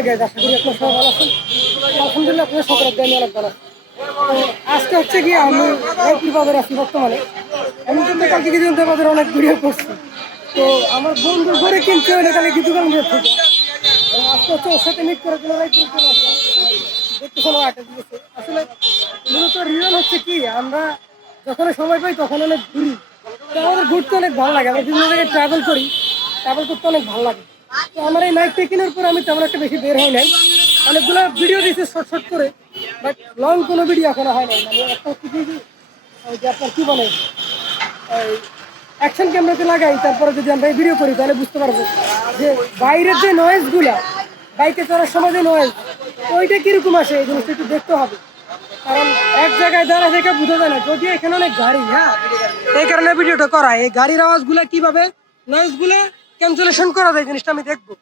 নমস্কার গাইজ, আশা করি আপনার সবাই ভালো আছেন। আলহামদুলিল্লাহ, আপনার সকলের জন্য অনেক ভালো আছি। তো আজকে হচ্ছে গিয়ে আমি রায়পুর বাজারে আছি বর্তমানে। আমি কিন্তু কালকে কিছুদিন বাজারে অনেক ভিডিও করছি। তো আমার বন্ধু ঘরে কিনতে হলে কালকে কিছু কারণ থেকে আজকে হচ্ছে ওর সাথে মিট করার জন্য রায়পুর চলে আসলাম। দেখতে চলো আটা দিয়েছে। আসলে মূলত রিজন হচ্ছে কি, আমরা যখন সময় পাই তখন অনেক ঘুরি। তো আমাদের ঘুরতে অনেক ভালো লাগে, আমরা বিভিন্ন জায়গায় ট্রাভেল করি, ট্রাভেল করতে অনেক ভালো লাগে। তো আমার এই নাইট ট্রেকিংয়ের পর আমি তেমন একটা বেশি বের হই নাই। অনেকগুলো ভিডিও দিয়েছি শর্ট শর্ট করে, বাট লং কোনো ভিডিও এখনো হয় নাই। মানে একটা হচ্ছে কি, ওই যে আপনার কী বলে, ওই অ্যাকশন ক্যামেরাতে লাগাই, তারপরে যদি আমরা এই ভিডিও করি তাহলে বুঝতে পারবো যে বাইরের যে নয়েজগুলা, বাইকে চড়ার সময় যে নয়েজ, ওইটা কীরকম আসে এই জিনিসটা একটু দেখতে হবে। কারণ এক জায়গায় দাঁড়া থেকে বোঝা যায় না, যদিও এখানে অনেক গাড়ি, হ্যাঁ, এই কারণে ভিডিওটা করা। এই গাড়ির আওয়াজগুলা কিভাবে নয়েজগুলো ক্যান্সেলেশন করা যায় জিনিসটা আমি দেখবো।